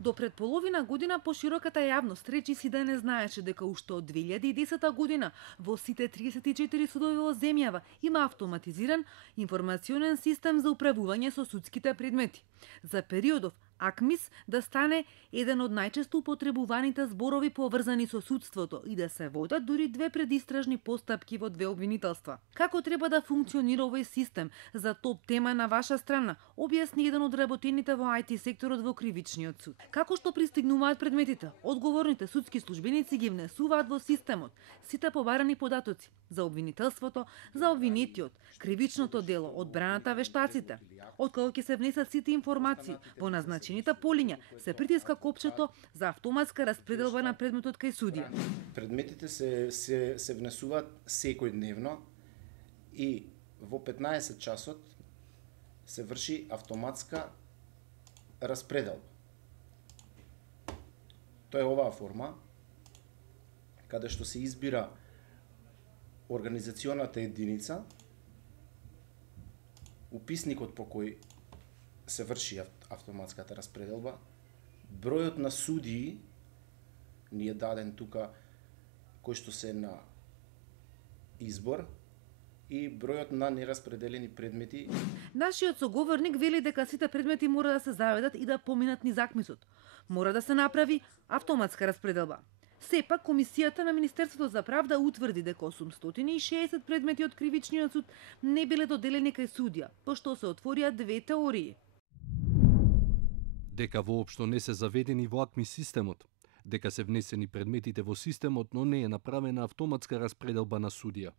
До пред половина година пошироката јавност речиси да не знаеше дека уште од 2010 година во сите 34 судови во земјава има автоматизиран информационен систем за управување со судските предмети. За периодов АКМИС да стане еден од најчесто употребуваните зборови поврзани со судството и да се водат дури 2 предистражни постапки во 2 обвинителства. Како треба да функционира овој систем за топ тема на ваша страна, објасни еден од работените во IT секторот во Кривичниот суд. Како што пристигнуваат предметите, одговорните судски службеници ги внесуваат во системот сите побарани податоци за обвинителството, за обвинетиот, кривичното дело, одбраната, вештаците. Откако ќе се внесат сите информации во назначените полиња, се притиска копчето за автоматска распределба на предметот кај судија. Предметите се внесуваат секојдневно и во 15 часот се врши автоматска распределба. Тоа е оваа форма, каде што се избира организационата единица, уписникот по кој се врши автоматската распределба, бројот на судии ни е даден тука кој што се на избор и бројот на нераспределени предмети. Нашиот соговорник вели дека сите предмети мора да се заведат и да поминат низ АКМИСот. Мора да се направи автоматска распределба. Сепак, Комисијата на Министерството за правда утврди дека 860 предмети од Кривичниот суд не биле доделени кај судија, пошто се отворија 2 теории. Дека воопшто не се заведени во АКМИС системот, дека се внесени предметите во системот, но не е направена автоматска распределба на судија.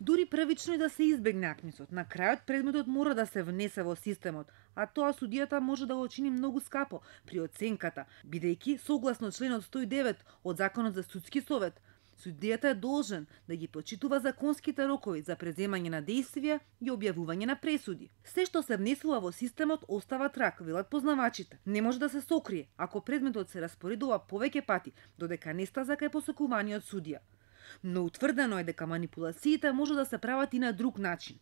Дури првично и да се избегне АКМИСот, на крајот предметот мора да се внесе во системот, а тоа судијата може да го чини многу скапо при оценката, бидејќи согласно членот 109 од Законот за судски совет, судијата е должен да ги почитува законските рокови за преземање на дејствија и објавување на пресуди. Се што се внесува во системот остава трак, велат познавачите. Не може да се сокрие ако предметот се распоредува повеќе пати, додека не стаза кај посекуваниот судија. Но утврдено е дека манипулациите може да се прават и на друг начин.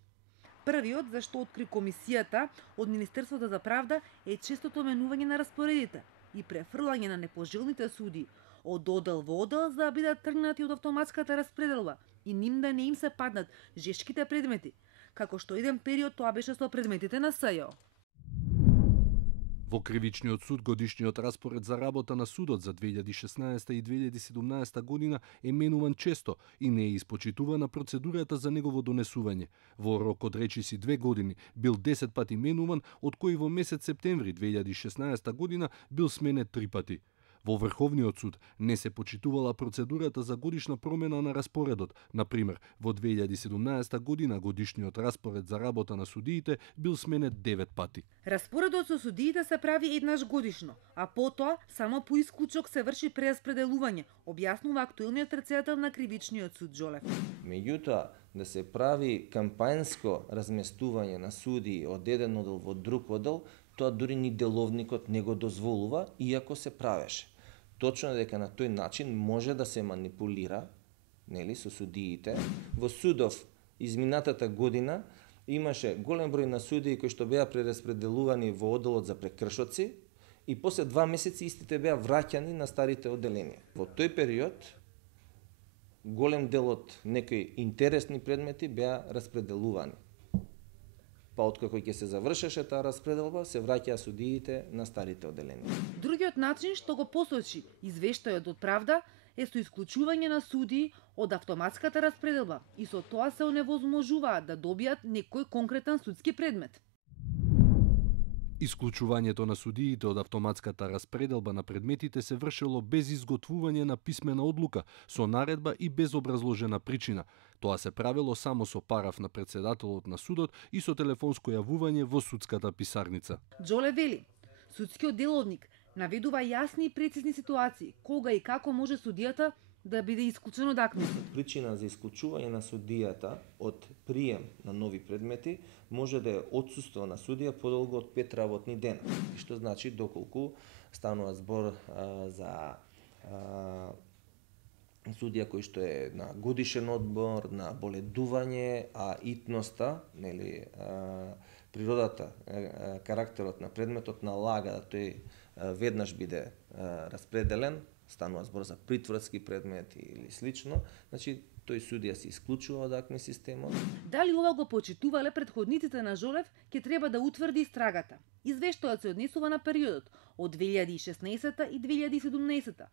Првиот, зашто откри Комисијата од Министерството за правда, е честото менување на распоредите и префрлање на непожелните судии од одел во одел за да бидат тргнати од автоматската распределба и ним да не им се паднат жешките предмети, како што еден период тоа беше со предметите на СЈО. Во Кривичниот суд годишниот распоред за работа на судот за 2016 и 2017 година е менуван често и не е испочитувана процедурата за негово донесување. Во рок од речиси 2 години бил 10 пати менуван, од кои во месец септември 2016 година бил сменет 3 пати. Во Врховниот суд не се почитувала процедурата за годишна промена на распоредот. Например, во 2017 година годишниот распоред за работа на судиите бил сменет 9 пати. Распоредот со судиите се прави еднаш годишно, а потоа само по исклучок се врши прераспределување, објаснува актуелниот претседател на Кривичниот суд Джолев. Меѓутоа, да се прави кампањско разместување на судии од еден одел во друг одел, тоа дури ни деловникот не го дозволува, иако се правеше. Точно дека на тој начин може да се манипулира, нели, со судиите. Во судов изминатата година имаше голем број на судии кои што беа прераспределувани во оделот за прекршоци и после 2 месеци истите беа враќани на старите оделенија. Во тој период голем дел од некои интересни предмети беа распределувани. Па откако ќе се завршеше таа распределба, се враќаа судиите на старите оделенија. Другиот начин што го посочи извештајот од правда е со исклучување на судии од автоматската распределба и со тоа се оневозможуваат да добијат некој конкретен судски предмет. Исклучувањето на судиите од автоматската распределба на предметите се вршело без изготвување на писмена одлука, со наредба и без образложена причина. Тоа се правело само со параф на претседателот на судот и со телефонско јавување во судската писарница. Джоле вели, судскиот деловник наведува јасни и прецизни ситуации кога и како може судијата да биде исклучен од АКМИСот. Причина за исклучување на судијата од прием на нови предмети може да е отсуство на судија подолго од 5 работни дена, што значи доколку станува збор за судија кој што е на годишен одмор, на боледување, а итноста, нели, природата, карактерот на предметот налага да тој веднаш биде распределен, станува збор за притворски предмет или слично, значи тој судија се исклучува од АКМИ системот. Дали ова го почитувале претходниците на Жолев, ќе треба да утврди истрагата. Извештајот се однесува на периодот од 2016 и 2017.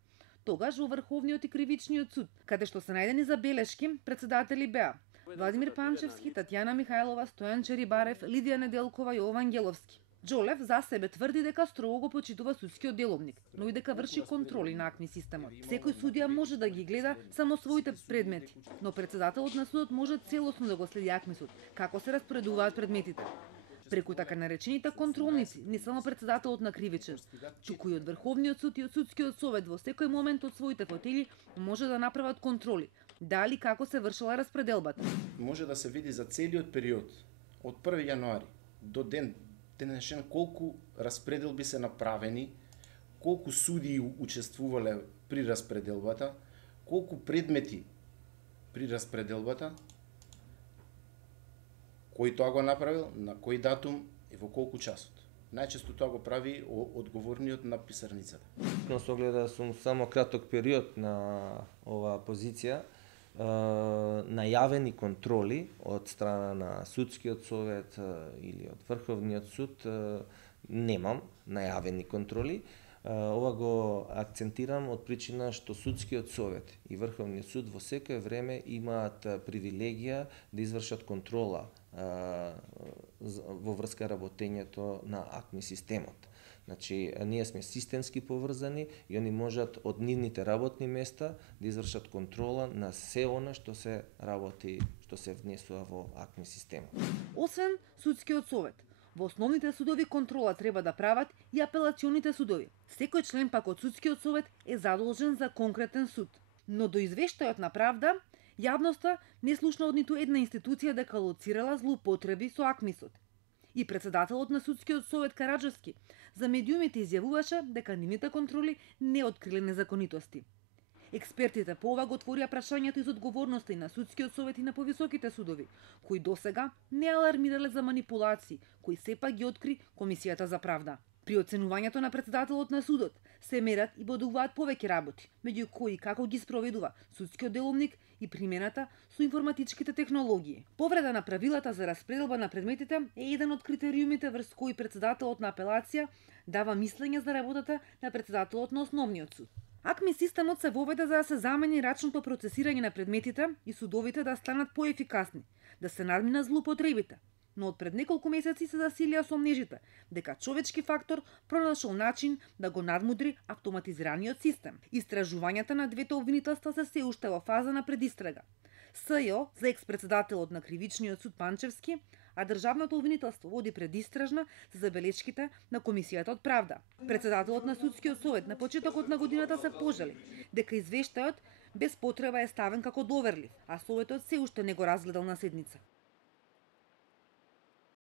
Тогаш во Врховниот и Кривичниот суд, каде што се најдени забелешки, председатели беа Владимир Панчевски, Татјана Михајлова, Стојан Черибарев, Лидија Неделкова, Јован Ангеловски. Жолев за себе тврди дека строго го почитува судскиот деловник, но и дека врши контроли на АКМИ системот. Секој судија може да ги гледа само своите предмети, но председателот на судот може целосно да го следи АКМИ-сот, како се распоредуваат предметите. Преку така наречените контролници, не само председателот на Кривичен, туку и од Врховниот суд и од Судскиот совет во секој момент од своите фотели може да направат контроли, дали како се вршила распределбата. Може да се види за целиот период од 1 јануари до денешен колку распределби се направени, колку судии учествувале при распределбата, колку предмети при распределбата, кој тоа го направил, на кој датум и во колку часот. Најчесто тоа го прави одговорниот на писарницата. Но со огледа сум само краток период на оваа позиција, најавени контроли од страна на Судскиот совет или од Врховниот суд немам најавени контроли. Ова го акцентирам од причина што Судскиот совет и Врховниот суд во секое време имаат привилегија да извршат контрола во врска работењето на АКМИ системот. Значи, ние сме системски поврзани и они можат од нивните работни места да извршат контрола на се она што се работи, што се внесува во АКМИ системот. Освен Судскиот совет, во основните судови контрола треба да прават и апелационите судови. Секој член пак од Судскиот совет е задолжен за конкретен суд. Но до извештајот на правда, јавноста не слушна од ниту една институција дека лоцирала злоупотреби со АКМИ-сот. И председателот на Судскиот совет Караджевски за медиумите изјавуваше дека нивните контроли не откриле незаконитости. Експертите по ова го отворија прашањето из одговорноста и на Судскиот совет и на повисоките судови, кои досега не алармирале за манипулации, кои сепак ги откри Комисијата за правда. При оценувањето на председателот на судот се мерат и бодуваат повеќе работи, меѓу кои како ги спроведува судскиот деловник и примената со информатичките технологии. Повреда на правилата за распределба на предметите е еден од критериумите врз кои председателот на апелација дава мислење за работата на председателот на Основниот суд. АКМИ системот се воведе за да се замени рачното процесирање на предметите и судовите да станат поефикасни, да се надминат злоупотребите. Но од пред неколку месеци се засилија сомнежите дека човечки фактор пронашол начин да го надмудри автоматизираниот систем. Истражувањата на двете обвинителства се уште во фаза на предистрага. СЈО за експредседателот на Кривичниот суд Панчевски, а државното обвинителство води предистражна за забелешките на Комисијата од правда. Председателот на Судскиот совет на почетокот на годината се пожали дека извештајот без потреба е ставен како доверлив, а советот се уште не го разгледал на седница.